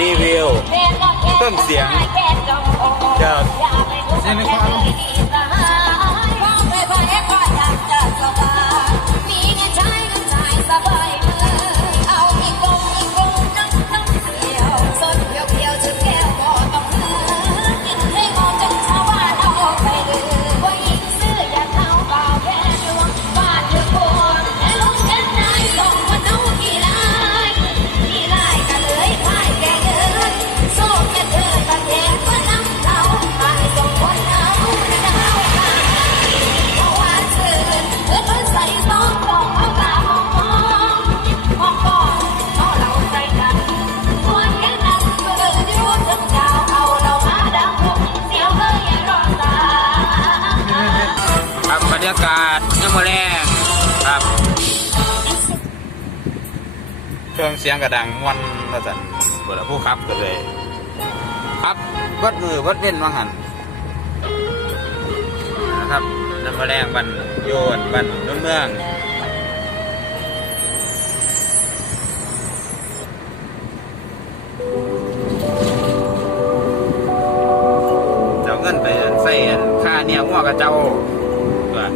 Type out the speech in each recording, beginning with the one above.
รีวิว เครื่องเสียงจาก เสียงในคอมี รับรรยากาศยังมาแรงครับ เครื่องเสียงกระดังม่วนแล้วสันเวลาผู้ขับก็เลย ครับวัดมือวัดเว้นวังหันนะครับน้ำมาแรงบันโยนบันนุ่นเมืองเจ้าเงินไปอันใส่อันค่าเนี่ยงัวกับเจ้า ไป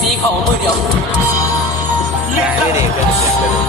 ซีเขามือเดียวง่ายเลยเด็กเครื่องเสียงกระดัง